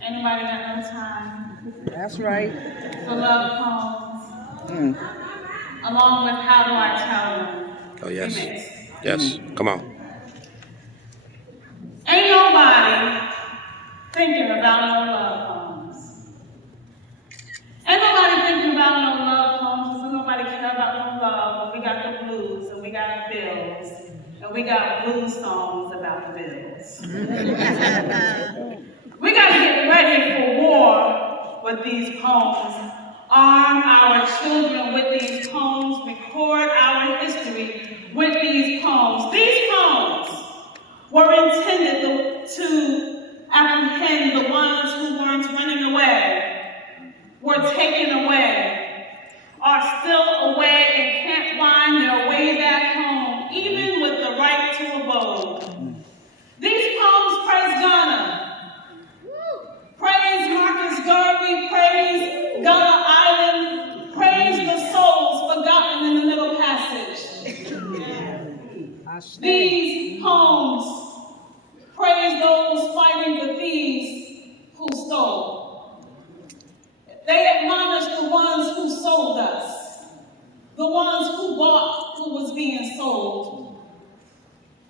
Anybody got no time? That's right. For love poems. Along with How Do I Tell Them? Oh, yes. Remix. Yes. Come on. Ain't nobody thinking about no love poems. Ain't nobody thinking about no love poems because nobody care about no love. But we got the blues and we got bills and we got blues songs about bills. We got to get ready for war with these poems. Arm our children with these poems. Record our history with these poems. These poems were intended to apprehend the ones who weren't running away, were taken away, are still away and can't find their way back home, even with the right to a abode. These poems praise Ghana. Praise Marcus Garvey, praise Ghana Island, praise the souls forgotten in the Middle Passage. These poems praise those fighting the thieves who stole. They admonish the ones who sold us, the ones who bought who was being sold,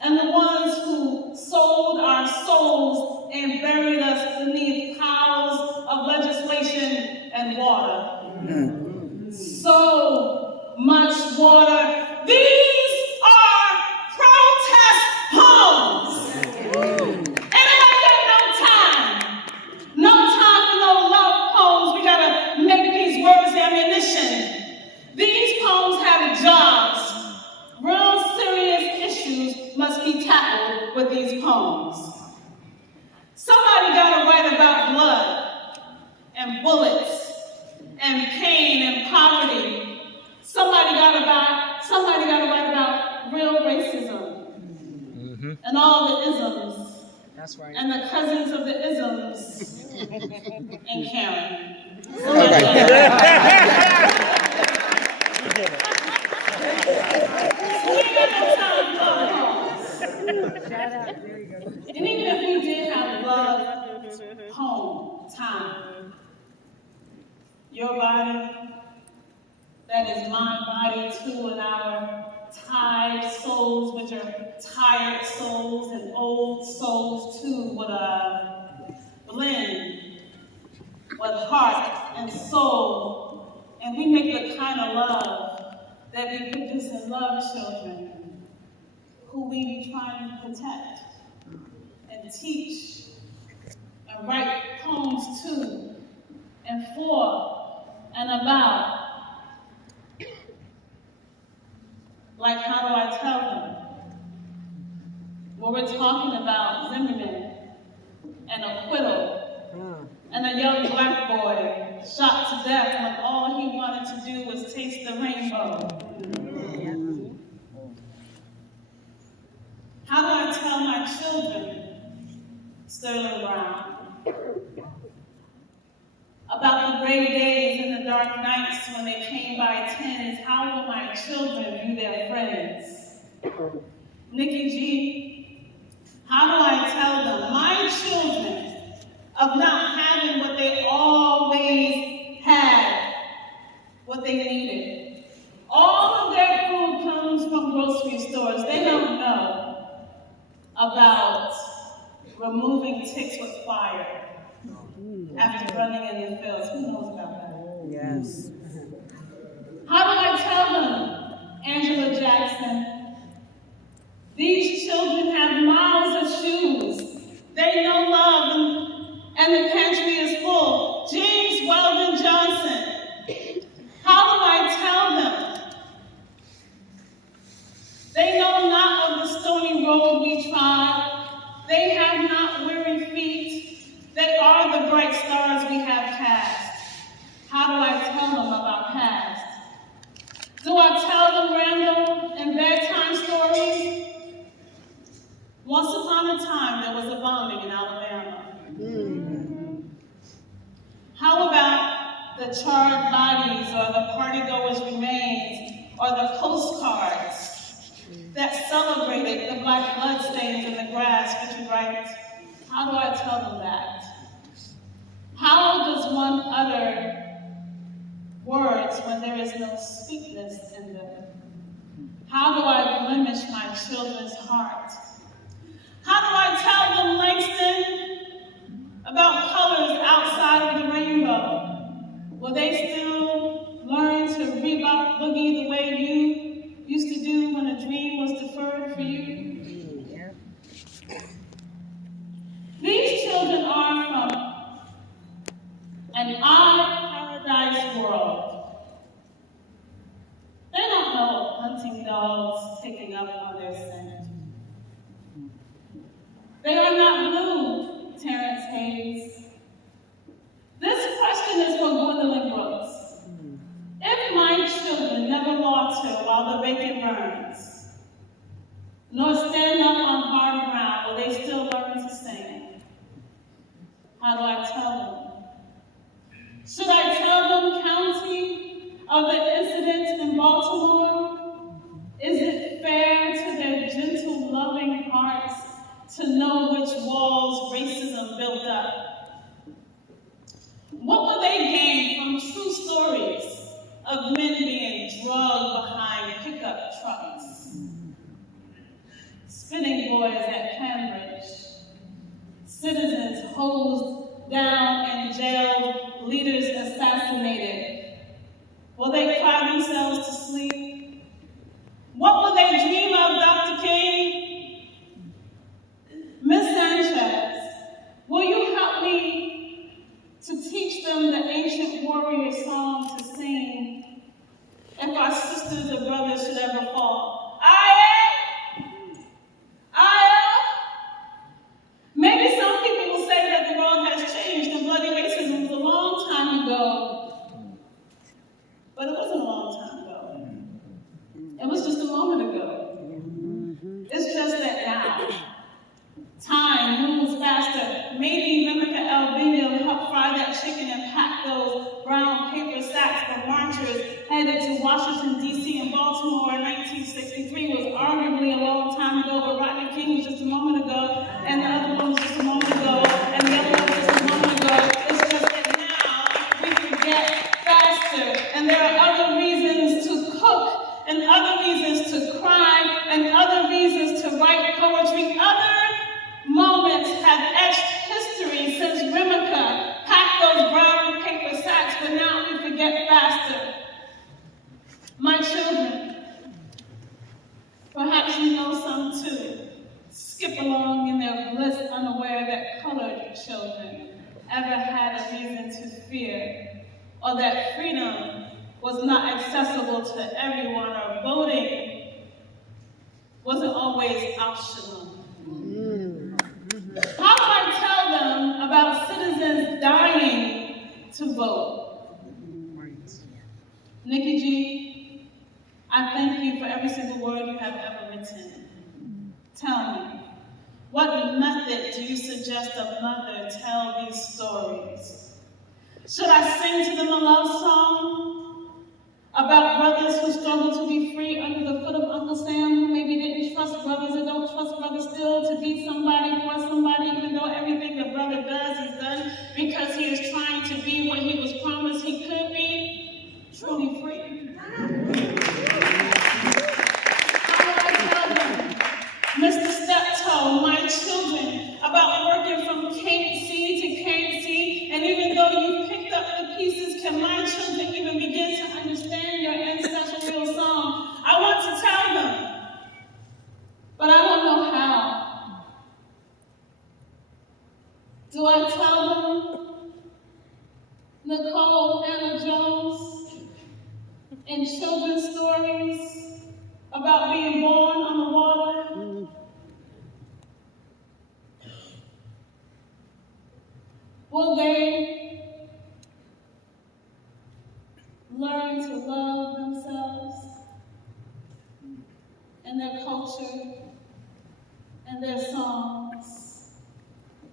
and the ones who sold our souls and buried us beneath piles of legislation and water. So much water. These are protest poems. Anybody got no time? No time for no love poems. We gotta make these words ammunition. These poems have jobs. Real serious issues must be tackled with these poems. Somebody gotta write about blood and bullets and pain and poverty. Somebody gotta write about real racism and all the isms. That's right. And the cousins of the isms and Karen. And even if we did have love poem time, your body, that is my body too, and our tired souls, which are tired souls and old souls too, would blend with heart and soul, and we make the kind of love that we produce in love children, who we be trying to protect and teach and write poems to and for and about. Like, how do I tell them? Well, we're talking about Zimmerman and acquittal and a young black boy shot to death when all he wanted to do was taste the rainbow. How do I tell my children, Sterling Brown, about the gray days and the dark nights when they came by tens? How will my children view their friends? Nikki G, how do I tell them, my children, of not having what they always had, what they needed? All of their food comes from grocery stores. They don't know about removing ticks with fire after running in the fields. Who knows about that? Yes. How do I tell them, Angela Jackson? These children have miles of shoes. They know love, and the pantry is full. James Weldon Johnson. How do I tell them? They know not of the stony road we trod. They have not weary feet. They are the bright stars we have cast. How do I tell them of our past? Do I tell them random and bedtime stories? Once upon a time, there was a bombing in Alabama. How about the charred bodies or the partygoers' remains or the postcards that celebrated the black bloodstains in the grass, which you write? How do I tell them that? How does one utter words when there is no sweetness in them? How do I blemish my children's heart? How do I tell them, Langston, about colors outside of the rainbow? Will they still learn to rebop boogie the way you used to do when a dream was deferred for you? These children are from an odd paradise world. They don't know hunting dogs picking up on their scent. They are not blue, Terrence Hayes. This question is for Gwendolyn Brooks. If my children never water while the bacon burns, nor stand up on hard ground, will they still learn to sing? How do I tell them? Should I tell them, County, of the incident in Baltimore? Is it fair to their gentle, loving hearts to know which walls racism built up? What will they gain from true stories of men being drugged behind pickup trucks? Spinning boys at Cambridge, citizens hosed down and jailed, leaders assassinated. Will they cry themselves to sleep? What will they dream of, Dr. King? Miss Sanchez, will you help me to teach them the ancient warrior song to sing if our sisters or brothers should ever fall? Maybe some people will say that the world has changed and bloody racism was a long time ago. But it wasn't a long time ago. It was just a moment ago. It's just that now, time moves faster. Maybe Mimica Albino helped fry that chicken and pack those brown paper sacks for marchers headed to Washington, D.C. and Baltimore in 1963 was arguably a long time ago, but Rodney King was just a moment ago, and the other one was just a moment ago, and the other one was just a moment ago. It's just that now we forget faster, and there are other reasons to cook, and other reasons to cry, and other reasons to write poetry. Other moments have etched history since Rimica packed those brown paper sacks, but now we forget faster. My children, perhaps you know some too, skip along in their bliss unaware that colored children ever had a reason to fear, or that freedom was not accessible to everyone, or voting wasn't always optional. How do I tell them about citizens dying to vote? Nikki G, I thank you for every single word you have ever written. Tell me, what method do you suggest a mother tell these stories? Should I sing to them a love song about brothers who struggle to be free under the foot of Uncle Sam, who maybe didn't trust brothers and don't trust brothers still, to be somebody for somebody, even though everything the brother does is done because he is trying to be what he was promised he could be, truly free? How do I tell them, Mr. Steptoe, my children, about working from can't see to can't see, and even though you picked up the pieces, can my children even begin to understand your ancestral song? I want to tell them, but I don't know how. Do I tell them Nikole Hannah Jones in children's stories about being born on the water? Will they learn to love themselves and their culture and their songs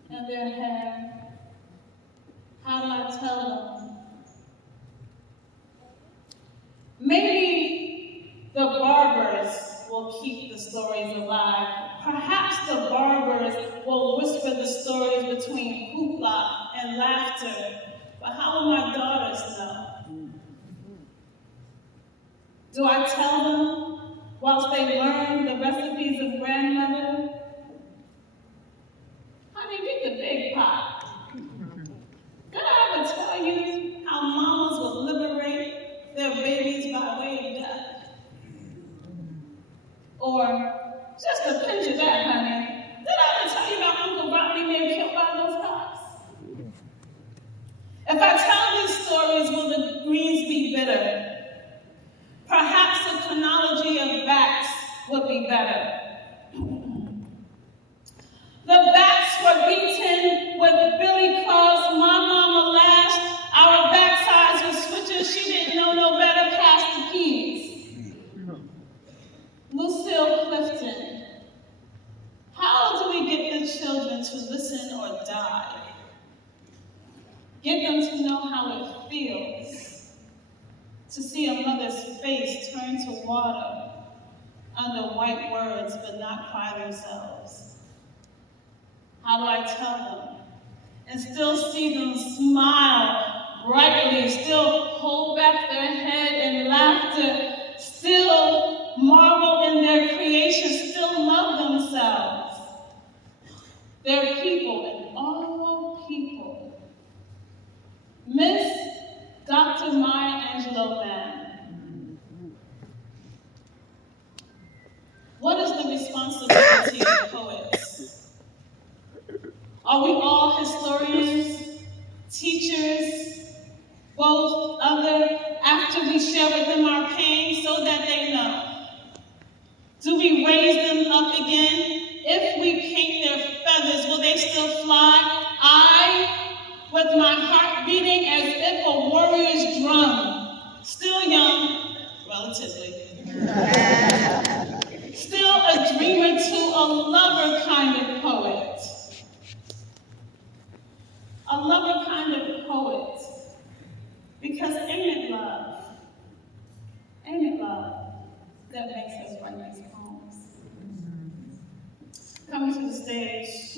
and their hair? How do I tell them? Maybe the barbers will keep the stories alive. Perhaps the barbers will whisper the stories between hoopla and laughter, but how will my daughters know? Do I tell them whilst they learn the recipes of grandmother? Honey, get the big pot. Did I ever tell you how mamas would liberate their babies by way of death? Or, just a pinch of that, honey. Did I ever tell you about Uncle Rodney being killed by those cops? If I tell these stories, will the greens be bitter? Perhaps a chronology of backs would be better. The backs were beaten with billy clubs. My mama lashed. Our backsides were switching. She didn't know no better past the keys. Lucille Clifton. How do we get the children to listen or die? Get them to know how it feels to see a mother's face turn to water under white words but not cry themselves? How do I tell them? And still see them smile brightly, still hold back their head in laughter, still marvel in their creation, still love themselves. They're people, and all people. Miss Dr. Maya Angelou Mann. What is the responsibility of poets? Are we all historians, teachers, both other, after we share with them our pain so that they know? Do we raise them up again? If we paint their feathers, will they still fly? I, with my heart beating as if a warrior's drum, still young, relatively, still a dreamer to a lover kind of poet. A lover kind of poet. Because ain't it love that makes us write these poems? Coming to the stage